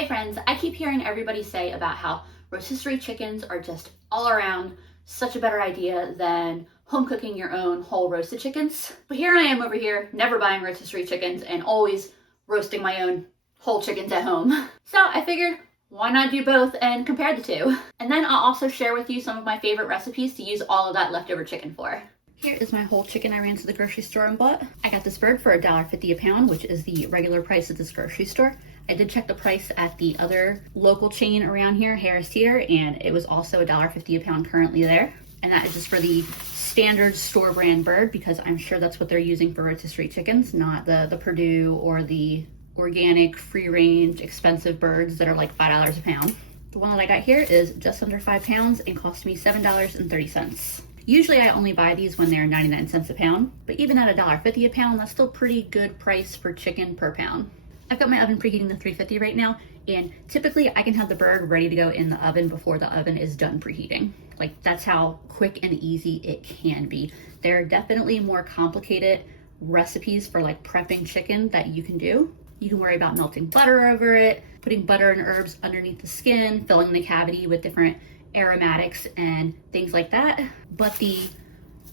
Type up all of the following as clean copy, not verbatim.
Hi friends, I keep hearing everybody say about how rotisserie chickens are just all around such a better idea than home cooking your own whole roasted chickens. But here I am over here, never buying rotisserie chickens and always roasting my own whole chickens at home. So I figured, why not do both and compare the two? And then I'll also share with you some of my favorite recipes to use all of that leftover chicken for. Here is my whole chicken I ran to the grocery store and bought. I got this bird for $1.50 a pound, which is the regular price at this grocery store. I did check the price at the other local chain around here, Harris Teeter, and it was also $1.50 a pound currently there. And that is just for the standard store brand bird, because I'm sure that's what they're using for rotisserie chickens, not the Purdue or the organic, free range, expensive birds that are like $5 a pound. The one that I got here is just under 5 pounds and cost me $7.30. Usually I only buy these when they're 99 cents a pound, but even at $1.50 a pound, that's still pretty good price for chicken per pound. I've got my oven preheating to 350 right now, and typically I can have the bird ready to go in the oven before the oven is done preheating. Like, that's how quick and easy it can be. There are definitely more complicated recipes for like prepping chicken that you can do. You can worry about melting butter over it, putting butter and herbs underneath the skin, filling the cavity with different aromatics and things like that. But the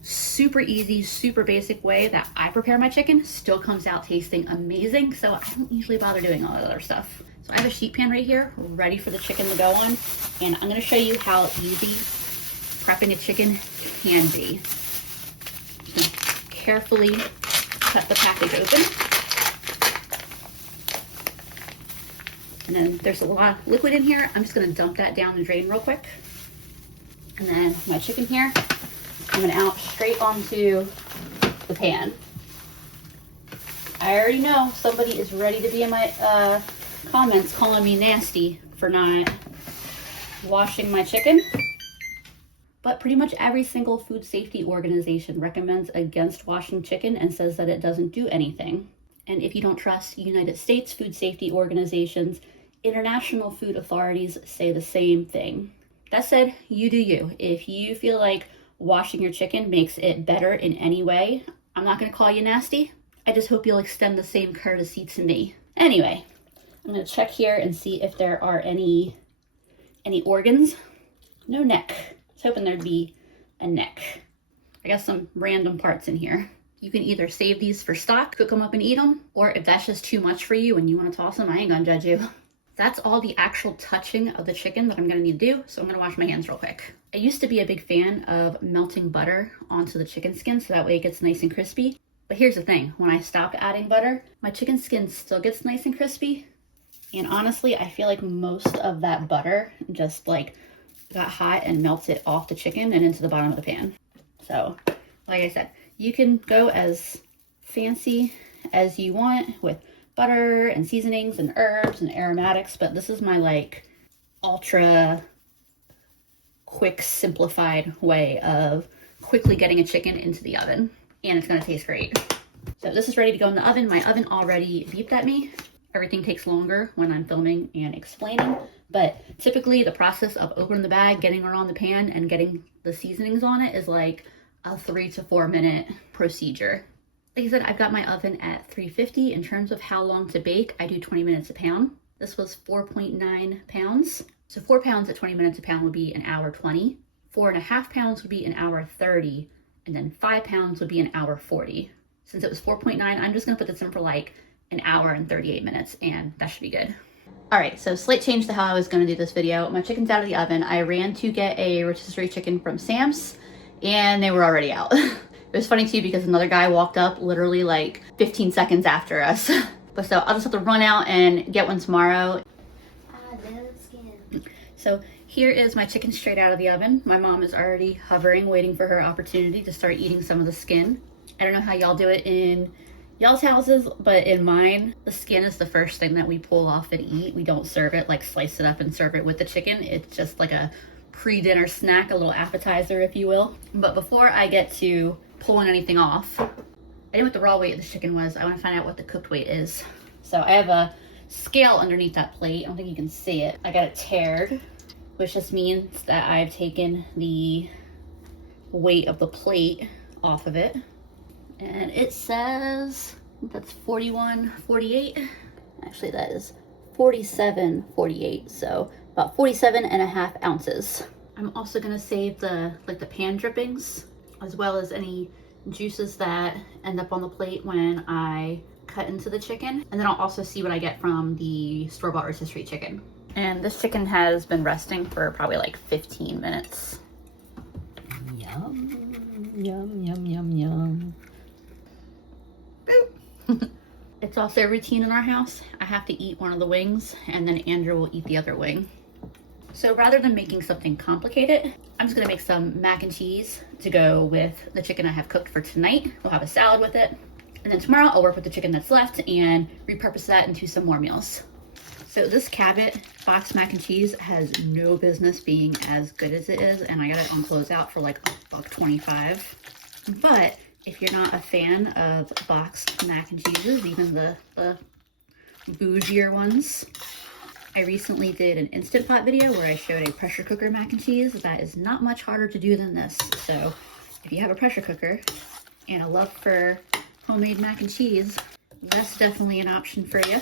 super easy, super basic way that I prepare my chicken still comes out tasting amazing, so I don't usually bother doing all that other stuff. So I have a sheet pan right here ready for the chicken to go on, and I'm going to show you how easy prepping a chicken can be. Just carefully cut the package open, and then there's a lot of liquid in here. I'm just going to dump that down the drain real quick. And then my chicken here, I'm gonna out straight onto the pan. I already know somebody is ready to be in my comments calling me nasty for not washing my chicken. But pretty much every single food safety organization recommends against washing chicken and says that it doesn't do anything. And if you don't trust United States food safety organizations, international food authorities say the same thing. That said, you do you. If you feel like washing your chicken makes it better in any way, I'm not going to call you nasty. I just hope you'll extend the same courtesy to me. Anyway, I'm going to check here and see if there are any organs. No neck. I was hoping there'd be a neck. I got some random parts in here. You can either save these for stock, cook them up and eat them, or if that's just too much for you and you want to toss them, I ain't going to judge you. That's all the actual touching of the chicken that I'm gonna need to do, so I'm gonna wash my hands real quick. I used to be a big fan of melting butter onto the chicken skin so that way it gets nice and crispy. But here's the thing, when I stop adding butter, my chicken skin still gets nice and crispy. And honestly, I feel like most of that butter just like got hot and melted off the chicken and into the bottom of the pan. So, like I said, you can go as fancy as you want with butter and seasonings and herbs and aromatics, but this is my like ultra quick simplified way of quickly getting a chicken into the oven, and it's going to taste great. So this is ready to go in the oven. My oven already beeped at me. Everything takes longer when I'm filming and explaining, but typically the process of opening the bag, getting it on the pan, and getting the seasonings on it is like a 3 to 4 minute procedure. Like I said, I've got my oven at 350. In terms of how long to bake, I do 20 minutes a pound. This was 4.9 pounds. So 4 pounds at 20 minutes a pound would be an hour 20. 4.5 pounds would be an hour 30. And then 5 pounds would be an hour 40. Since it was 4.9, I'm just gonna put this in for like an hour and 38 minutes, and that should be good. All right, so slight change to how I was gonna do this video. My chicken's out of the oven. I ran to get a rotisserie chicken from Sam's, and they were already out. It was funny too because another guy walked up literally like 15 seconds after us. But so I'll just have to run out and get one tomorrow. I love skin. So here is my chicken straight out of the oven. My mom is already hovering, waiting for her opportunity to start eating some of the skin. I don't know how y'all do it in y'all's houses, but in mine, the skin is the first thing that we pull off and eat. We don't serve it, like slice it up and serve it with the chicken. It's just like a pre-dinner snack, a little appetizer, if you will. But before I get to pulling anything off, I know what the raw weight of the chicken was. I want to find out what the cooked weight is. So I have a scale underneath that plate. I don't think you can see it. I got it tared, which just means that I've taken the weight of the plate off of it. And it says that's 41.48. Actually, that is 47.48, so about 47.5 ounces. I'm also gonna save the pan drippings, as well as any juices that end up on the plate when I cut into the chicken. And then I'll also see what I get from the store-bought rotisserie chicken. And this chicken has been resting for probably like 15 minutes. Yum, yum, yum, yum, yum. It's also a routine in our house. I have to eat one of the wings, and then Andrew will eat the other wing. So rather than making something complicated, I'm just gonna make some mac and cheese to go with the chicken I have cooked for tonight. We'll have a salad with it. And then tomorrow I'll work with the chicken that's left and repurpose that into some more meals. So this Cabot box mac and cheese has no business being as good as it is, and I got it on closeout for like $1.25. But if you're not a fan of boxed mac and cheeses, even the bougier ones, I recently did an Instant Pot video where I showed a pressure cooker mac and cheese that is not much harder to do than this. So if you have a pressure cooker and a love for homemade mac and cheese, that's definitely an option for you.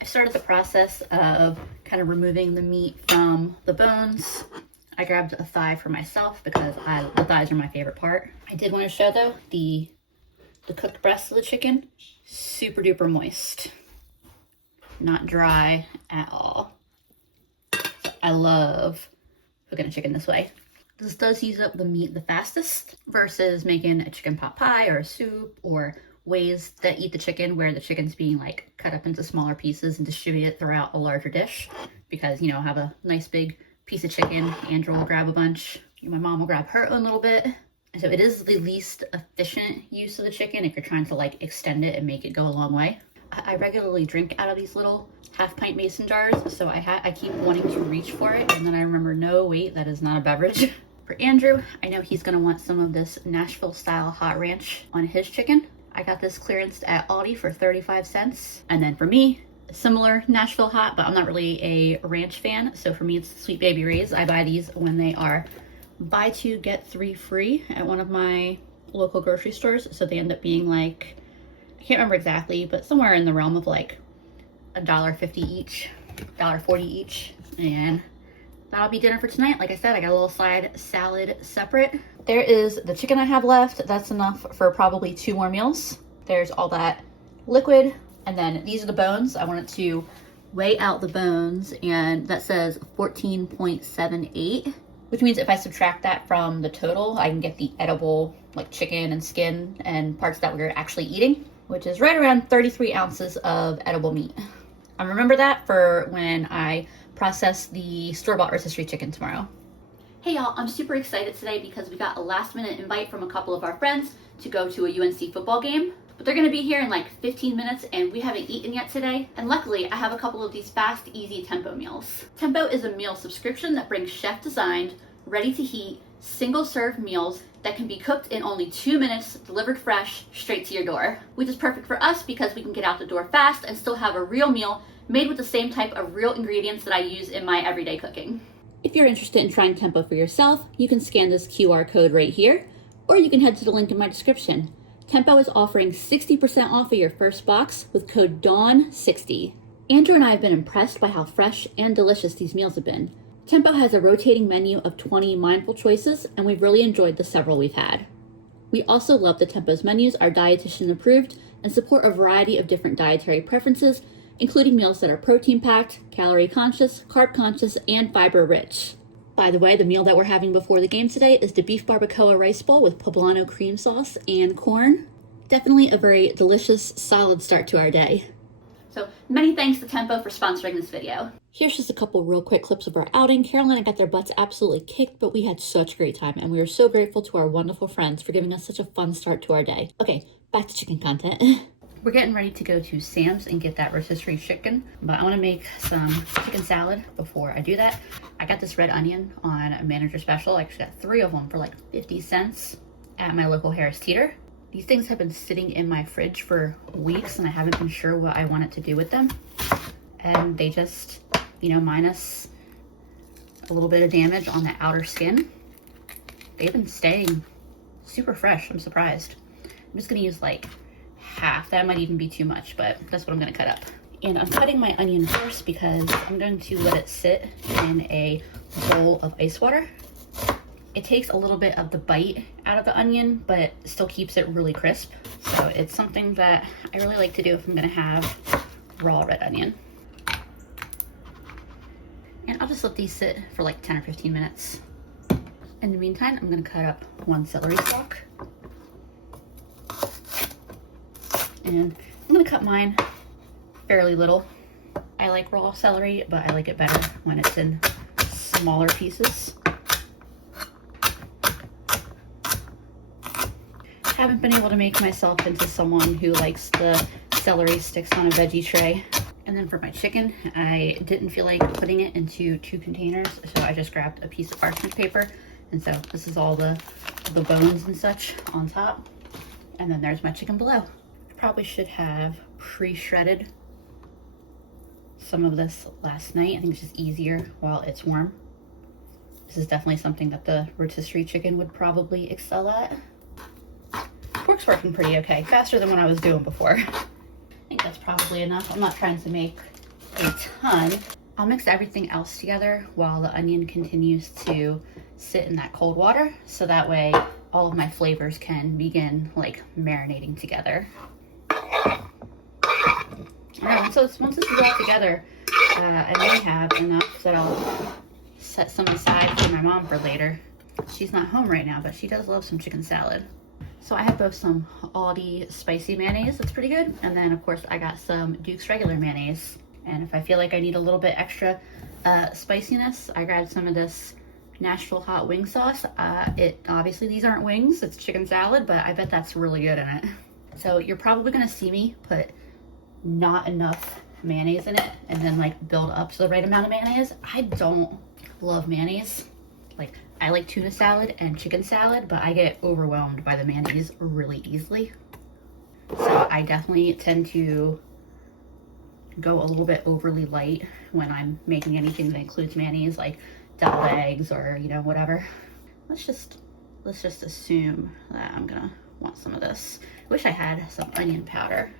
I started the process of kind of removing the meat from the bones. I grabbed a thigh for myself because the thighs are my favorite part. I did want to show though, the cooked breast of the chicken, super duper moist. Not dry at all. I love cooking a chicken this way. This does use up the meat the fastest versus making a chicken pot pie or a soup or ways that eat the chicken where the chicken's being like cut up into smaller pieces and distributed throughout a larger dish. Because, you know, I'll have a nice big piece of chicken, Andrew will grab a bunch, my mom will grab her own little bit. And so it is the least efficient use of the chicken if you're trying to like extend it and make it go a long way. I regularly drink out of these little half-pint mason jars, so I keep wanting to reach for it, and then I remember, no, wait, that is not a beverage. For Andrew, I know he's gonna want some of this Nashville-style hot ranch on his chicken. I got this clearanced at Aldi for 35 cents. And then for me, similar Nashville hot, but I'm not really a ranch fan, so for me it's Sweet Baby Ray's. I buy these when they are buy two, get three free at one of my local grocery stores, so they end up being like, I can't remember exactly, but somewhere in the realm of like $1.50 each, $1.40 each. And that'll be dinner for tonight. Like I said, I got a little side salad separate. There is the chicken I have left. That's enough for probably 2 more meals. There's all that liquid. And then these are the bones. I wanted to weigh out the bones, and that says 14.78, which means if I subtract that from the total, I can get the edible like chicken and skin and parts that we're actually eating, which is right around 33 ounces of edible meat. I remember that for when I process the store-bought rotisserie chicken tomorrow. Hey y'all, I'm super excited today because we got a last-minute invite from a couple of our friends to go to a UNC football game. But they're gonna be here in like 15 minutes and we haven't eaten yet today. And luckily, I have a couple of these fast, easy Tempo meals. Tempo is a meal subscription that brings chef-designed, ready-to-heat, single-serve meals that can be cooked in only 2 minutes, delivered fresh, straight to your door. Which is perfect for us because we can get out the door fast and still have a real meal made with the same type of real ingredients that I use in my everyday cooking. If you're interested in trying Tempo for yourself, you can scan this QR code right here, or you can head to the link in my description. Tempo is offering 60% off of your first box with code DAWN60. Andrew and I have been impressed by how fresh and delicious these meals have been. Tempo has a rotating menu of 20 mindful choices, and we've really enjoyed the several we've had. We also love that Tempo's menus are dietitian approved and support a variety of different dietary preferences, including meals that are protein-packed, calorie-conscious, carb-conscious, and fiber-rich. By the way, the meal that we're having before the game today is the beef barbacoa rice bowl with poblano cream sauce and corn. Definitely a very delicious, solid start to our day. So many thanks to Tempo for sponsoring this video. Here's just a couple real quick clips of our outing. Carol and I got their butts absolutely kicked, but we had such a great time, and we were so grateful to our wonderful friends for giving us such a fun start to our day. Okay, back to chicken content. We're getting ready to go to Sam's and get that rotisserie chicken, but I want to make some chicken salad before I do that. I got this red onion on a manager special. I actually got 3 of them for like 50 cents at my local Harris Teeter. These things have been sitting in my fridge for weeks and I haven't been sure what I wanted to do with them. And they just, you know, minus a little bit of damage on the outer skin, they've been staying super fresh. I'm surprised. I'm just gonna use like half. That might even be too much, but that's what I'm gonna cut up. And I'm cutting my onion first because I'm going to let it sit in a bowl of ice water. It takes a little bit of the bite out of the onion, but still keeps it really crisp. So it's something that I really like to do if I'm gonna have raw red onion. And I'll just let these sit for like 10 or 15 minutes. In the meantime, I'm gonna cut up one celery stalk. And I'm gonna cut mine fairly little. I like raw celery, but I like it better when it's in smaller pieces. Haven't been able to make myself into someone who likes the celery sticks on a veggie tray. And then for my chicken, I didn't feel like putting it into 2 containers, so I just grabbed a piece of parchment paper. And so this is all the bones and such on top. And then there's my chicken below. I probably should have pre-shredded some of this last night. I think it's just easier while it's warm. This is definitely something that the rotisserie chicken would probably excel at. Pork's working pretty okay, faster than what I was doing before. I think that's probably enough. I'm not trying to make a ton. I'll mix everything else together while the onion continues to sit in that cold water, so that way all of my flavors can begin like marinating together. Alright, so once this is all together, I may have enough that I'll set some aside for my mom for later. She's not home right now, but she does love some chicken salad. So I have both some Aldi spicy mayonnaise, that's pretty good, and then of course I got some Duke's regular mayonnaise. And if I feel like I need a little bit extra spiciness, I grabbed some of this Nashville hot wing sauce. Obviously these aren't wings, it's chicken salad, but I bet that's really good in it. So you're probably gonna see me put not enough mayonnaise in it and then like build up to the right amount of mayonnaise. I don't love mayonnaise. Like, I like tuna salad and chicken salad, but I get overwhelmed by the mayonnaise really easily. So I definitely tend to go a little bit overly light when I'm making anything that includes mayonnaise, like deviled eggs or, you know, whatever. Let's just assume that I'm gonna want some of this. I wish I had some onion powder.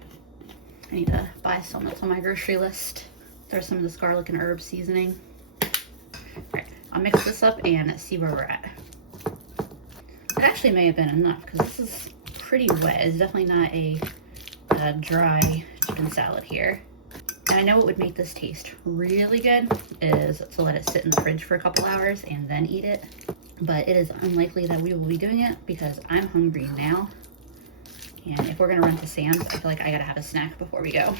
I need to buy some. That's on my grocery list. There's some of this garlic and herb seasoning. All right, I'll mix this up and see where we're at. It actually may have been enough because this is pretty wet. It's definitely not a dry chicken salad here. And I know what would make this taste really good is to let it sit in the fridge for a couple hours and then eat it. But it is unlikely that we will be doing it because I'm hungry now. And if we're gonna run to Sam's, I feel like I gotta have a snack before we go.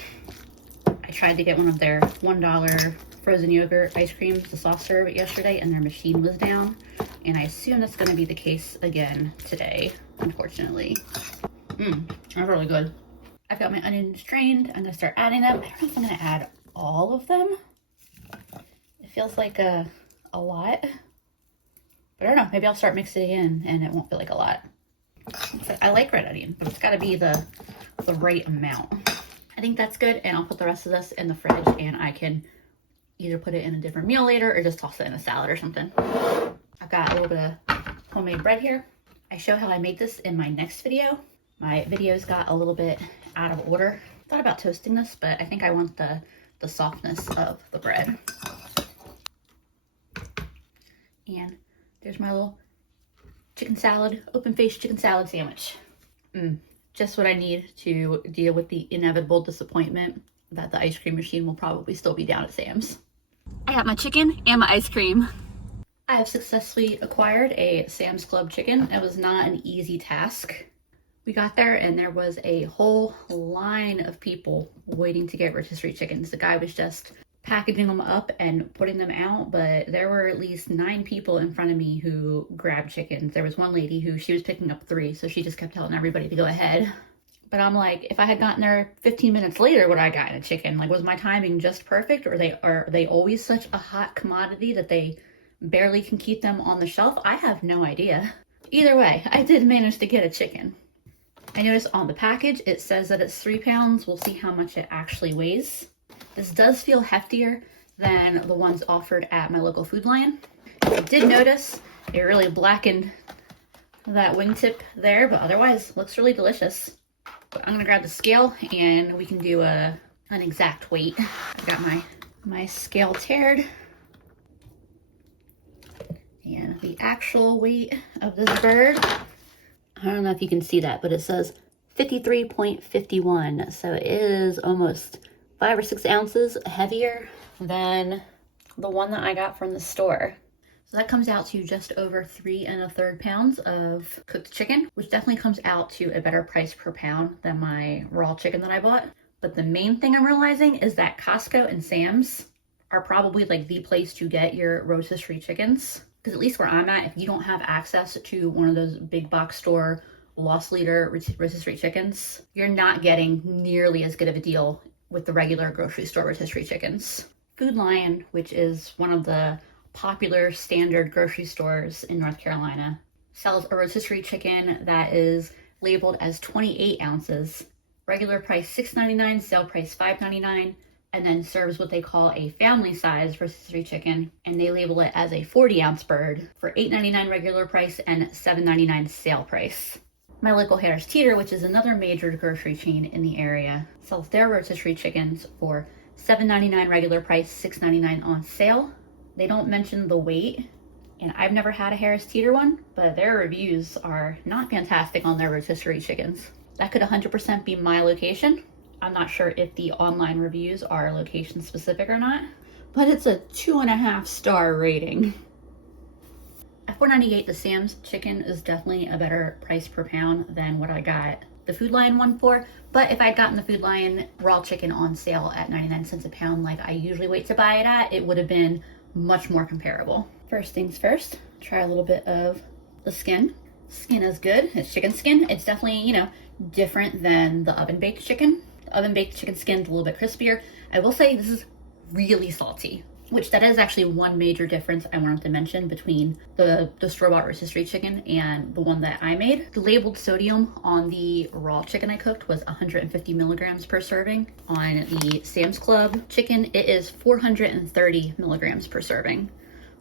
I tried to get one of their $1 frozen yogurt ice creams, the soft serve, yesterday, and their machine was down. And I assume that's gonna be the case again today, unfortunately. They're really good. I've got my onions strained. I'm gonna start adding them. I don't know if I'm gonna add all of them. It feels like a lot. But I don't know, maybe I'll start mixing it in and it won't feel like a lot. I like red onion, but it's gotta be the right amount. I think that's good, and I'll put the rest of this in the fridge and I can either put it in a different meal later or just toss it in a salad or something. I've got a little bit of homemade bread here. I show how I made this in my next video. My videos got a little bit out of order. Thought about toasting this, but I think I want the softness of the bread. And there's my little chicken salad, open-faced chicken salad sandwich. Just what I need to deal with the inevitable disappointment that the ice cream machine will probably still be down at Sam's. I got my chicken and my ice cream. I have successfully acquired a Sam's Club chicken. It was not an easy task. We got there and there was a whole line of people waiting to get rotisserie chickens. The guy was just packaging them up and putting them out, but there were at least 9 people in front of me who grabbed chickens. There was one lady who she was picking up 3, so she just kept telling everybody to go ahead. But I'm like, if I had gotten there 15 minutes later, would I have gotten a chicken? Like, was my timing just perfect, or are they always such a hot commodity that they barely can keep them on the shelf? I have no idea. Either way, I did manage to get a chicken. I noticed on the package, it says that it's 3 pounds. We'll see how much it actually weighs. This does feel heftier than the ones offered at my local Food Lion. I did notice it really blackened that wingtip there, but otherwise looks really delicious. But I'm gonna grab the scale and we can do a an exact weight. I've got my scale tared. And the actual weight of this bird, I don't know if you can see that, but it says 53.51. So it is almost 5 or 6 ounces heavier than the one that I got from the store. So that comes out to just over 3 1/3 pounds of cooked chicken, which definitely comes out to a better price per pound than my raw chicken that I bought. But the main thing I'm realizing is that Costco and Sam's are probably like the place to get your rotisserie chickens. Because at least where I'm at, if you don't have access to one of those big box store loss leader rotisserie chickens, you're not getting nearly as good of a deal with the regular grocery store rotisserie chickens. Food Lion, which is one of the popular standard grocery stores in North Carolina, sells a rotisserie chicken that is labeled as 28 ounces, regular price $6.99, sale price $5.99, and then serves what they call a family size rotisserie chicken, and they label it as a 40-ounce bird for $8.99 regular price and $7.99 sale price. My local Harris Teeter, which is another major grocery chain in the area, sells their rotisserie chickens for $7.99 regular price, $6.99 on sale. They don't mention the weight, and I've never had a Harris Teeter one, but their reviews are not fantastic on their rotisserie chickens. That could 100% be my location. I'm not sure if the online reviews are location specific or not, but it's a 2.5 star rating. At $4.98, the Sam's chicken is definitely a better price per pound than what I got the Food Lion one for. But if I'd gotten the Food Lion raw chicken on sale at 99 cents a pound, like I usually wait to buy it at, it would have been much more comparable. First things first, try a little bit of the skin. Skin is good. It's chicken skin. It's definitely, you know, different than the oven baked chicken. Oven-baked chicken skin is a little bit crispier. I will say this is really salty, which that is actually one major difference I wanted to mention between the store-bought rotisserie chicken and the one that I made. The labeled sodium on the raw chicken I cooked was 150 milligrams per serving. On the Sam's Club chicken, it is 430 milligrams per serving,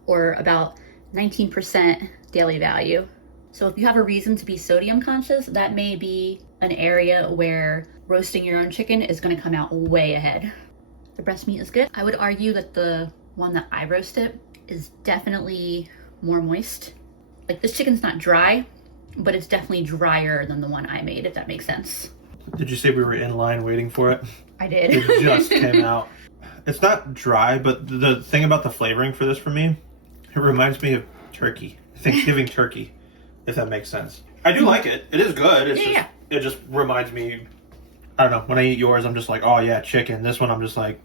or about 19% daily value. So if you have a reason to be sodium conscious, that may be an area where roasting your own chicken is going to come out way ahead. The breast meat is good. I would argue that the one that I roasted is definitely more moist. Like, this chicken's not dry, but it's definitely drier than the one I made, if that makes sense. Did you say we were in line waiting for it? I did. It just came out. It's not dry, but the thing about the flavoring for this for me, it reminds me of turkey. Thanksgiving turkey, if that makes sense. I do like it. It is good. It's just, it just reminds me, I don't know, when I eat yours, I'm just like, oh yeah, chicken. This one, I'm just like,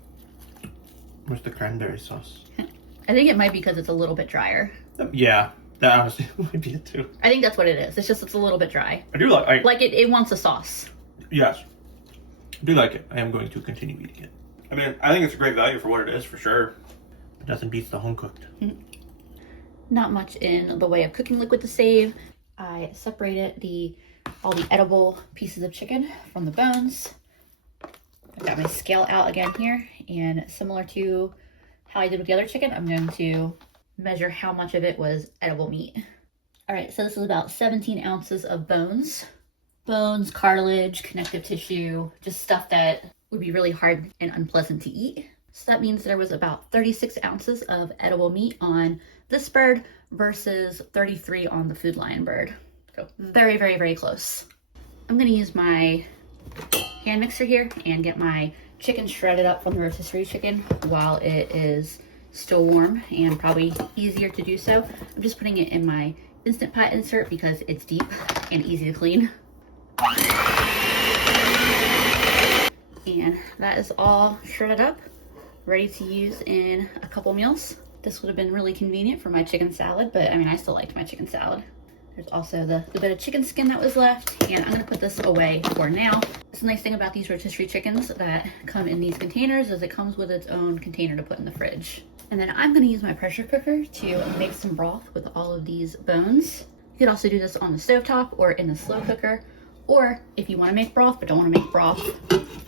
where's the cranberry sauce? I think it might be because it's a little bit drier. Yeah, that honestly might be it too. I think that's what it is. It's just, it's a little bit dry. I do like it wants a sauce. Yes. I do like it. I am going to continue eating it. I mean, I think it's a great value for what it is, for sure. But nothing beats the home cooked. Not much in the way of cooking liquid to save. I separated all the edible pieces of chicken from the bones. I've got my scale out again here, and similar to how I did with the other chicken, I'm going to measure how much of it was edible meat. All right, so this is about 17 ounces of bones. Bones, cartilage, connective tissue, just stuff that would be really hard and unpleasant to eat. So that means there was about 36 ounces of edible meat on this bird versus 33 on the Food Lion bird. So very, very, very close. I'm gonna use my hand mixer here and get my chicken shredded up from the rotisserie chicken while it is still warm, and probably easier to do so. I'm just putting it in my Instant Pot insert because it's deep and easy to clean. And that is all shredded up, ready to use in a couple meals. This would have been really convenient for my chicken salad, but I mean, I still liked my chicken salad. There's also the bit of chicken skin that was left, and I'm gonna put this away for now. It's the nice thing about these rotisserie chickens that come in these containers is it comes with its own container to put in the fridge. And then I'm gonna use my pressure cooker to make some broth with all of these bones. You could also do this on the stovetop or in the slow cooker, or if you wanna make broth but don't wanna make broth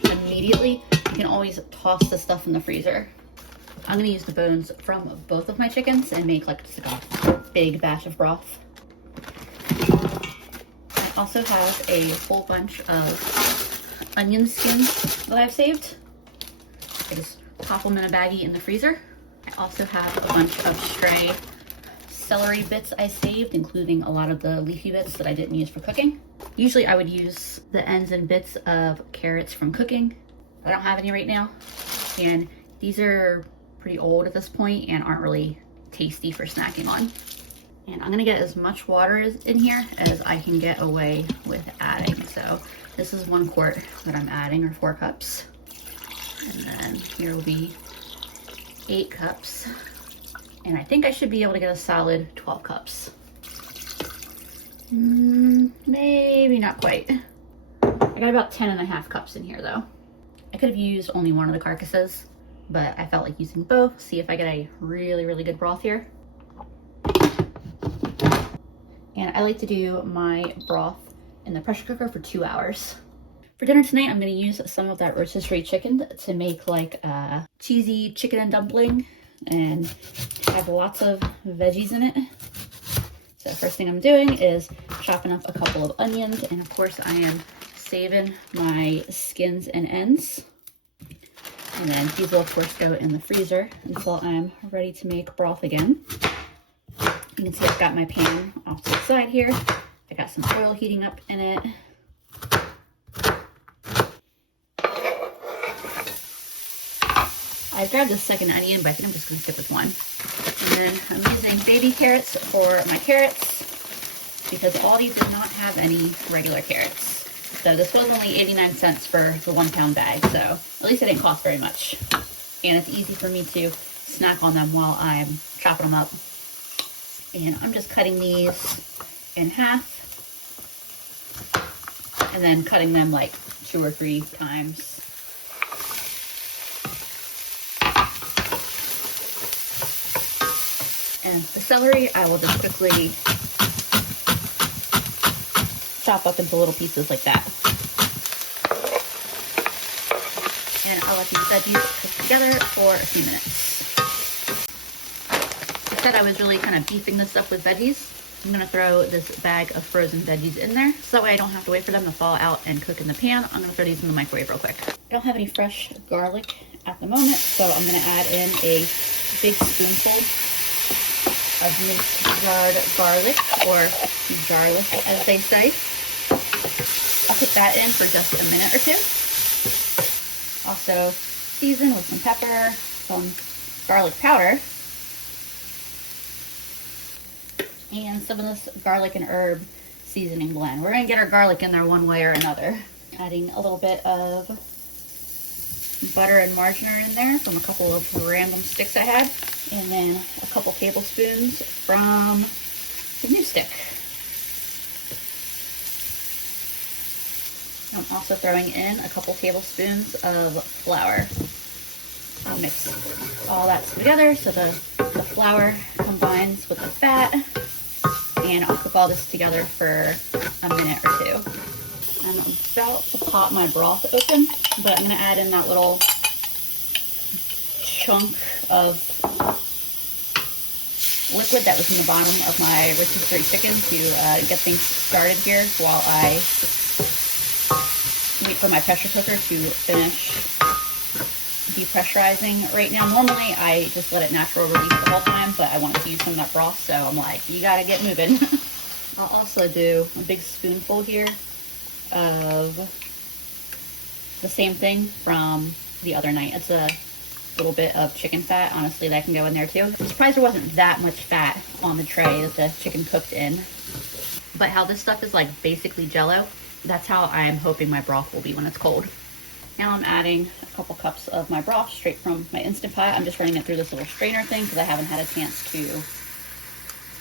immediately, you can always toss the stuff in the freezer. I'm gonna use the bones from both of my chickens and make like just like a big batch of broth. I also have a whole bunch of onion skins that I've saved. I just pop them in a baggie in the freezer. I also have a bunch of stray celery bits I saved, including a lot of the leafy bits that I didn't use for cooking. Usually I would use the ends and bits of carrots from cooking. I don't have any right now. And these are pretty old at this point and aren't really tasty for snacking on. And I'm gonna get as much water in here as I can get away with adding. So this is 1 quart that I'm adding, or 4 cups. And then here will be 8 cups. And I think I should be able to get a solid 12 cups. Maybe not quite. I got about 10.5 cups in here though. I could have used only one of the carcasses, but I felt like using both, see if I get a really, really good broth here. And I like to do my broth in the pressure cooker for 2 hours. For dinner tonight, I'm gonna use some of that rotisserie chicken to make like a cheesy chicken and dumpling and have lots of veggies in it. So first thing I'm doing is chopping up a couple of onions, and of course I am saving my skins and ends. And then these will of course go in the freezer until I'm ready to make broth again. You can see I've got my pan off to the side here. I got some oil heating up in it. I grabbed a second onion, but I think I'm just gonna stick with 1. And then I'm using baby carrots for my carrots because Aldi did not have any regular carrots. So this was only 89 cents for the 1 pound bag, so at least it didn't cost very much. And it's easy for me to snack on them while I'm chopping them up. And I'm just cutting these in half and then cutting them like 2 or 3 times. And the celery, I will just quickly chop up into little pieces like that. And I'll let these veggies cook together for a few minutes. I said I was really kind of beefing this up with veggies. I'm gonna throw this bag of frozen veggies in there, so that way I don't have to wait for them to thaw out and cook in the pan. I'm gonna throw these in the microwave real quick. I don't have any fresh garlic at the moment, so I'm gonna add in a big spoonful of minced jarred garlic, or garlic as they say. I'll put that in for just a minute or 2. Also season with some pepper, some garlic powder, and some of this garlic and herb seasoning blend. We're gonna get our garlic in there one way or another. Adding a little bit of butter and margarine in there from a couple of random sticks I had. And then a couple tablespoons from the new stick. I'm also throwing in a couple tablespoons of flour. I'll mix all that together so the flour combines with the fat. And I'll cook all this together for a minute or 2. I'm about to pop my broth open, but I'm gonna add in that little chunk of liquid that was in the bottom of my rotisserie chicken to get things started here while I wait for my pressure cooker to finish depressurizing. Right now, normally I just let it natural release the whole time, but I wanted to use some of that broth, so I'm like, you gotta get moving. I'll also do a big spoonful here of the same thing from the other night. It's a little bit of chicken fat. Honestly, that can go in there too. I'm surprised there wasn't that much fat on the tray that the chicken cooked in. But how this stuff is like basically jello, that's how I'm hoping my broth will be when it's cold. Now I'm adding a couple cups of my broth straight from my Instant Pot. I'm just running it through this little strainer thing because I haven't had a chance to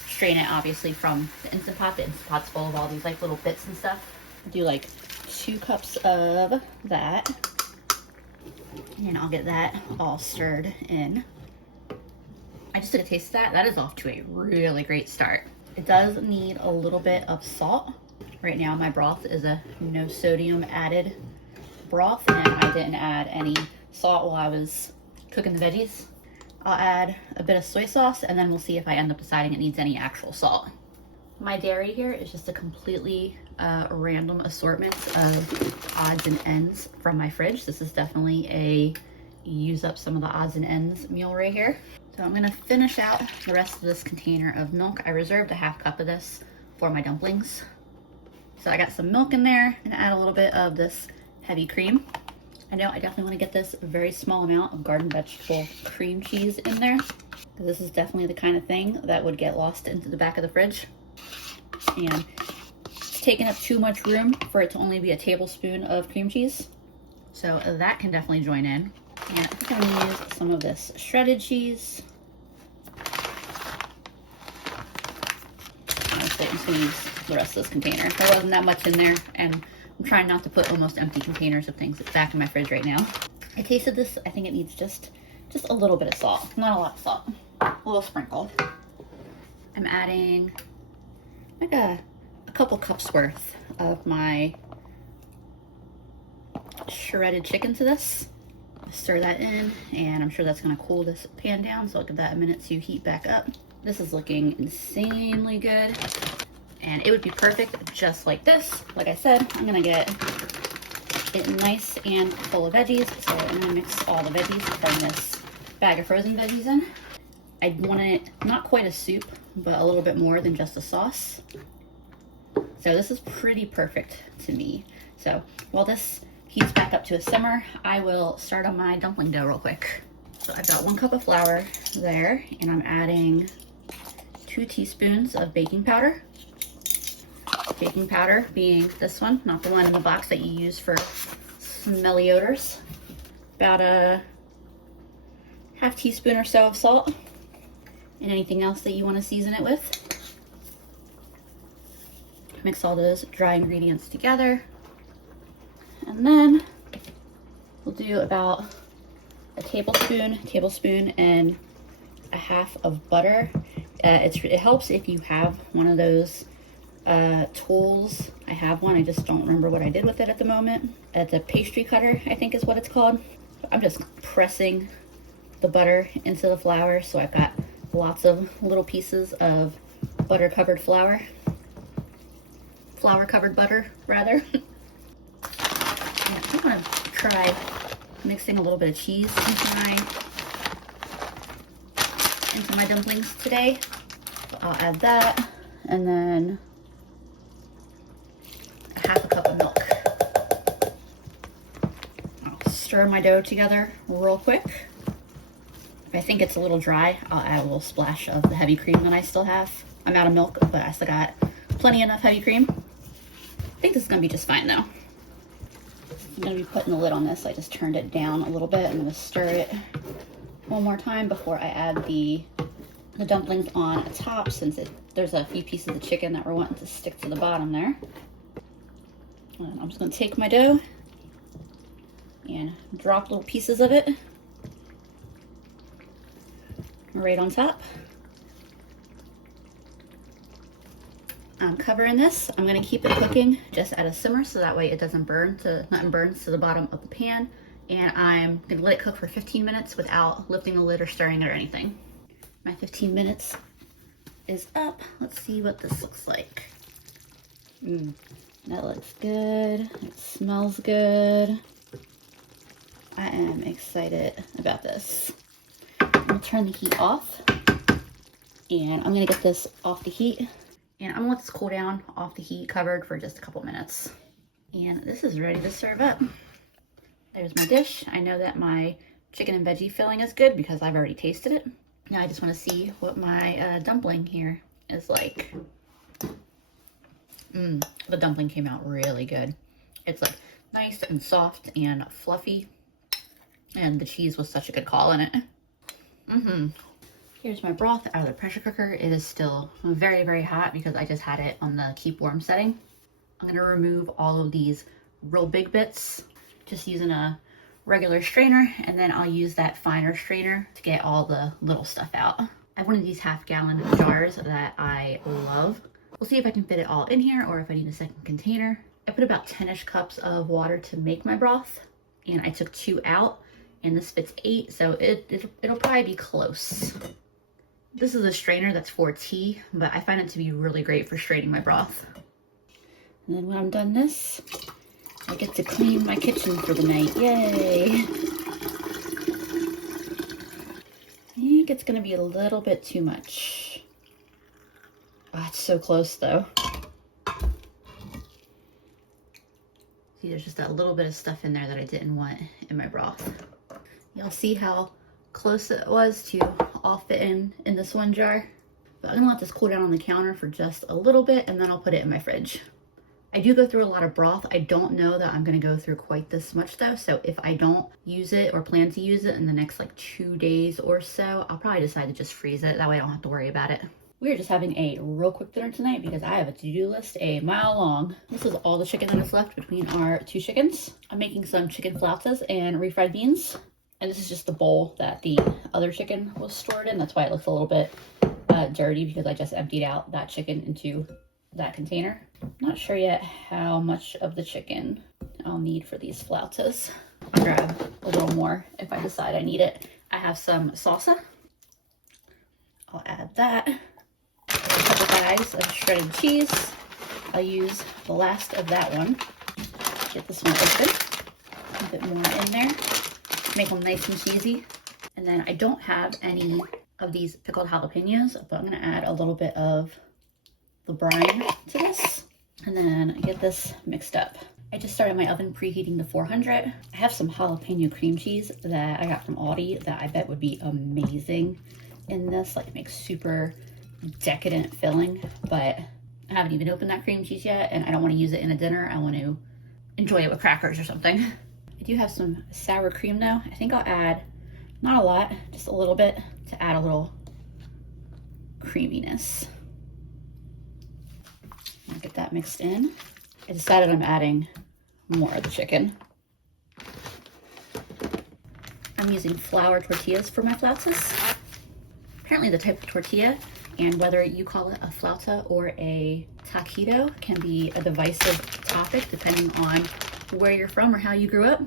strain it obviously from the Instant Pot. The Instant Pot's full of all these like little bits and stuff. Do like 2 cups of that. And I'll get that all stirred in. I just took a taste of that. That is off to a really great start. It does need a little bit of salt. Right now my broth is a no sodium added broth, and I didn't add any salt while I was cooking the veggies. I'll add a bit of soy sauce, and then we'll see if I end up deciding it needs any actual salt. My dairy here is just a completely random assortment of odds and ends from my fridge. This is definitely a use up some of the odds and ends meal right here. So I'm gonna finish out the rest of this container of milk. I reserved a half cup of this for my dumplings. So I got some milk in there and add a little bit of this heavy cream. I know I definitely want to get this very small amount of garden vegetable cream cheese in there, because this is definitely the kind of thing that would get lost into the back of the fridge. And it's taking up too much room for it to only be a tablespoon of cream cheese. So that can definitely join in. And I think I'm gonna use some of this shredded cheese. Honestly, I'm just gonna use the rest of this container. There wasn't that much in there, and I'm trying not to put almost empty containers of things back in my fridge right now. I tasted this. I think it needs just a little bit of salt. Not a lot of salt. A little sprinkle. I'm adding like a couple cups worth of my shredded chicken to this. Stir that in, and I'm sure that's gonna cool this pan down, so I'll give that a minute to heat back up. This is looking insanely good, and it would be perfect just like this. Like I said, I'm gonna get it nice and full of veggies, so I'm gonna mix all the veggies from this bag of frozen veggies in. I want it not quite a soup, but a little bit more than just a sauce. So this is pretty perfect to me. So while this heats back up to a simmer, I will start on my dumpling dough real quick. So I've got 1 cup of flour there, and I'm adding 2 teaspoons of baking powder. Baking powder being this one, not the one in the box that you use for smelly odors. About a half teaspoon or so of salt, and anything else that you want to season it with. Mix all those dry ingredients together. And then we'll do about a tablespoon and a half of butter. It helps if you have one of those tools. I have one, I just don't remember what I did with it at the moment. It's a pastry cutter, I think is what it's called. I'm just pressing the butter into the flour, so I've got lots of little pieces of butter covered flour. Flour covered butter, rather. I'm gonna try mixing a little bit of cheese into my dumplings today. So I'll add that, and then a half a cup of milk. I'll stir my dough together real quick. If I think it's a little dry, I'll add a little splash of the heavy cream that I still have. I'm out of milk, but I still got plenty enough heavy cream. I think this is gonna be just fine though. I'm gonna be putting the lid on this. I just turned it down a little bit. I'm gonna stir it one more time before I add the dumplings on top, since there's a few pieces of chicken that we're wanting to stick to the bottom there. And I'm just gonna take my dough and drop little pieces of it right on top. I'm covering this. I'm gonna keep it cooking just at a simmer, so that way it doesn't nothing burns to the bottom of the pan. And I'm gonna let it cook for 15 minutes without lifting the lid or stirring it or anything. My 15 minutes is up. Let's see what this looks like. That looks good. It smells good. I am excited about this. I'm gonna turn the heat off, and I'm gonna get this off the heat. And I'm gonna let this cool down off the heat, covered for just a couple minutes. And this is ready to serve up. There's my dish. I know that my chicken and veggie filling is good because I've already tasted it. Now I just wanna see what my dumpling here is like. The dumpling came out really good. It's like nice and soft and fluffy. And the cheese was such a good call in it. Here's my broth out of the pressure cooker. It is still very, very hot because I just had it on the keep warm setting. I'm gonna remove all of these real big bits, just using a regular strainer, and then I'll use that finer strainer to get all the little stuff out. I have one of these half-gallon jars that I love. We'll see if I can fit it all in here or if I need a second container. I put about 10-ish cups of water to make my broth, and I took 2 out, and this fits 8, so it'll probably be close. This is a strainer that's for tea, but I find it to be really great for straining my broth. And then when I'm done this, I get to clean my kitchen for the night. Yay! think it's gonna be a little bit too much. Oh, it's so close though. See, there's just a little bit of stuff in there that I didn't want in my broth. Y'all see how close it was to all fit in this one jar? But I'm gonna let this cool down on the counter for just a little bit, and then I'll put it in my fridge. I do go through a lot of broth. I don't know that I'm gonna go through quite this much though. So if I don't use it or plan to use it in the next like 2 days or so, I'll probably decide to just freeze it. That way I don't have to worry about it. We're just having a real quick dinner tonight because I have a to-do list a mile long. This is all the chicken that is left between our 2 chickens. I'm making some chicken flautas and refried beans. And this is just the bowl that the other chicken was stored in. That's why it looks a little bit dirty, because I just emptied out that chicken into that container. Not sure yet how much of the chicken I'll need for these flautas. I'll grab a little more if I decide I need it. I have some salsa. I'll add that. A couple bags of shredded cheese. I'll use the last of that one. Get this one open. A bit more in there. Make them nice and cheesy. And then I don't have any of these pickled jalapenos, but I'm gonna add a little bit of the brine to this, and then get this mixed up. I just started my oven preheating to 400. I have some jalapeno cream cheese that I got from Aldi that I bet would be amazing in this, like make super decadent filling, but I haven't even opened that cream cheese yet, and I don't want to use it in a dinner. I want to enjoy it with crackers or something. I do have some sour cream though. I think I'll add, not a lot, just a little bit to add a little creaminess. I'll get that mixed in. I decided I'm adding more of the chicken. I'm using flour tortillas for my flautas. Apparently the type of tortilla, and whether you call it a flauta or a taquito, can be a divisive topic depending on where you're from or how you grew up.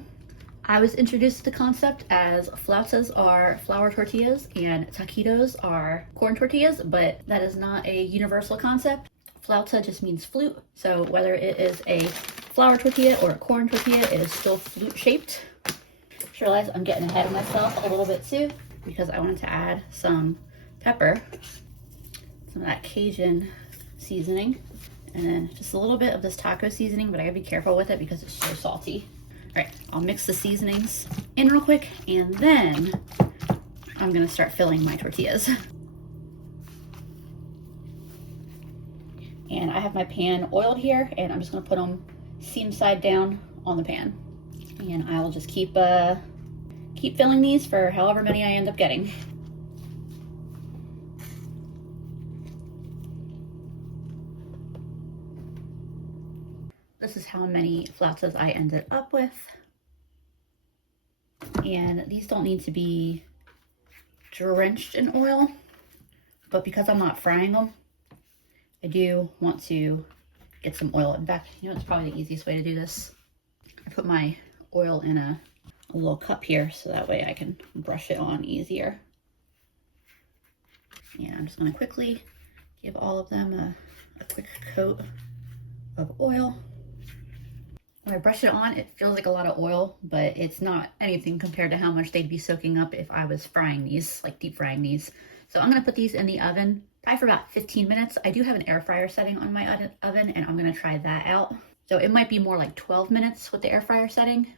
I was introduced to the concept as flautas are flour tortillas and taquitos are corn tortillas, but that is not a universal concept. Flauta just means flute, so whether it is a flour tortilla or a corn tortilla, it is still flute shaped. Just realized I'm getting ahead of myself a little bit too, because I wanted to add some pepper, some of that Cajun seasoning, and then just a little bit of this taco seasoning, but I gotta be careful with it because it's so salty. All right, I'll mix the seasonings in real quick, and then I'm gonna start filling my tortillas. And I have my pan oiled here, and I'm just gonna put them seam side down on the pan. And I will just keep filling these for however many I end up getting. This is how many flautas I ended up with. And these don't need to be drenched in oil, but because I'm not frying them, I do want to get some oil. In fact, you know, it's probably the easiest way to do this. I put my oil in a little cup here so that way I can brush it on easier. And I'm just gonna quickly give all of them a quick coat of oil. When I brush it on, it feels like a lot of oil, but it's not anything compared to how much they'd be soaking up if I was frying these, like deep frying these. So I'm gonna put these in the oven, probably for about 15 minutes. I do have an air fryer setting on my oven, and I'm gonna try that out. So it might be more like 12 minutes with the air fryer setting,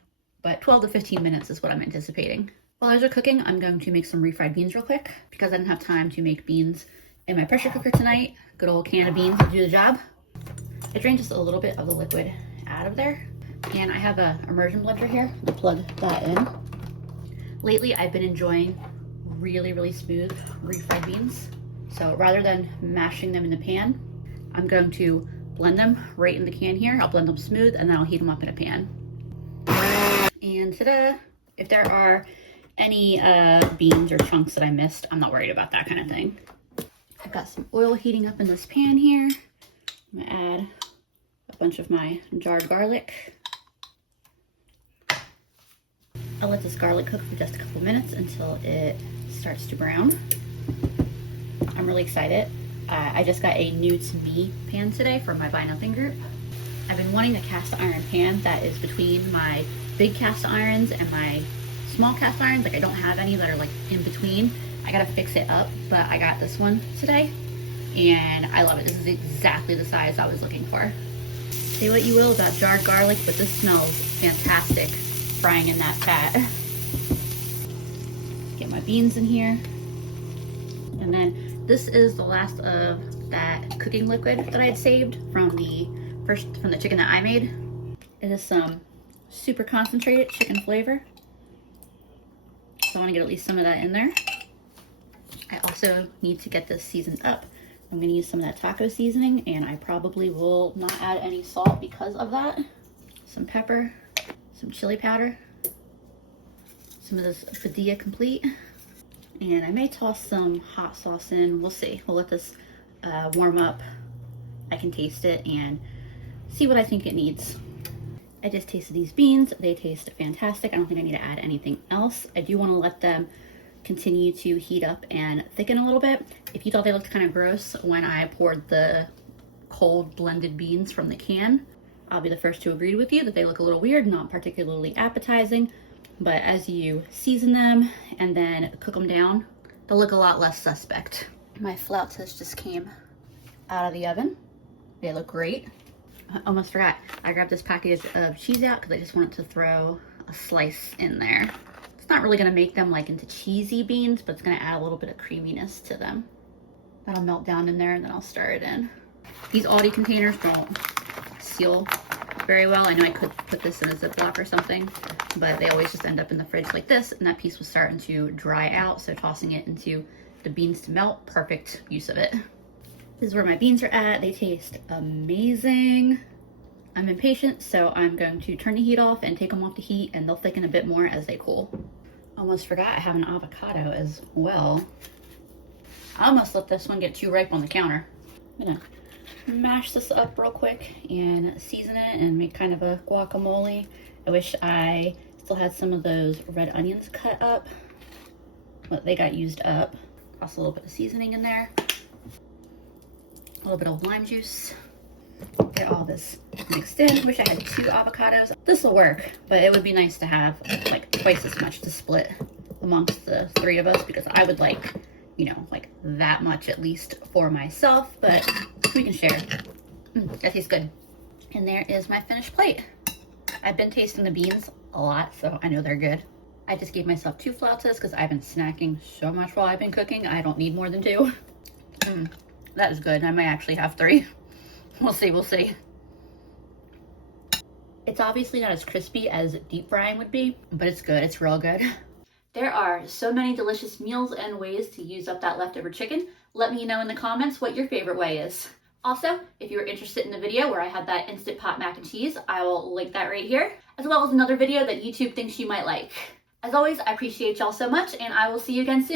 but 12 to 15 minutes is what I'm anticipating. While those are cooking, I'm going to make some refried beans real quick because I didn't have time to make beans in my pressure cooker tonight. Good old can of beans will do the job. I drained just a little bit of the liquid out of there. And I have a immersion blender here. I'll plug that in. Lately, I've been enjoying really, really smooth refried beans. So rather than mashing them in the pan, I'm going to blend them right in the can here. I'll blend them smooth, and then I'll heat them up in a pan. And ta-da! If there are any beans or chunks that I missed, I'm not worried about that kind of thing. I've got some oil heating up in this pan here. I'm gonna add a bunch of my jarred garlic. I'll let this garlic cook for just a couple minutes until it starts to brown. I'm really excited. I just got a new to me pan today from my Buy Nothing group. I've been wanting a cast iron pan that is between my big cast irons and my small cast irons. Like I don't have any that are like in between. I gotta fix it up, but I got this one today and I love it. This is exactly the size I was looking for. Say what you will about jarred garlic, but this smells fantastic frying in that fat. Get my beans in here. And then this is the last of that cooking liquid that I had saved from the chicken that I made. It is some super concentrated chicken flavor. So I want to get at least some of that in there. I also need to get this seasoned up. I'm going to use some of that taco seasoning, and I probably will not add any salt because of that. Some pepper, some chili powder, some of this Padilla Complete, and I may toss some hot sauce in. We'll see. We'll let this warm up. I can taste it and see what I think it needs. I just tasted these beans. They taste fantastic. I don't think I need to add anything else. I do want to let them continue to heat up and thicken a little bit. If you thought they looked kind of gross when I poured the cold blended beans from the can, I'll be the first to agree with you that they look a little weird, not particularly appetizing, but as you season them and then cook them down, they'll look a lot less suspect. My flautas just came out of the oven. They look great. I almost forgot. I grabbed this package of cheese out because I just wanted to throw a slice in there. It's not really gonna make them like into cheesy beans, but it's gonna add a little bit of creaminess to them. That'll melt down in there and then I'll stir it in. These Aldi containers don't seal very well. I know I could put this in a Ziploc or something, but they always just end up in the fridge like this, and that piece was starting to dry out, so tossing it into the beans to melt, perfect use of it. This is where my beans are at. They taste amazing. I'm impatient, so I'm going to turn the heat off and take them off the heat, and they'll thicken a bit more as they cool. Almost forgot I have an avocado as well. I almost let this one get too ripe on the counter. I'm gonna mash this up real quick and season it and make kind of a guacamole. I wish I still had some of those red onions cut up, but they got used up. Toss a little bit of seasoning in there. A little bit of lime juice. Get all this mixed in. Wish I had 2 avocados. This will work, but it would be nice to have like twice as much to split amongst the 3 of us, because I would like, you know, like that much at least for myself, but we can share. That tastes good. And there is my finished plate. I've been tasting the beans a lot, so I know they're good. I just gave myself 2 flautas because I've been snacking so much while I've been cooking. I don't need more than 2. That is good. I might actually have 3. We'll see, we'll see. It's obviously not as crispy as deep frying would be, but it's good. It's real good. There are so many delicious meals and ways to use up that leftover chicken. Let me know in the comments what your favorite way is. Also, if you're interested in the video where I had that Instant Pot mac and cheese, I will link that right here, as well as another video that YouTube thinks you might like. As always, I appreciate y'all so much, and I will see you again soon.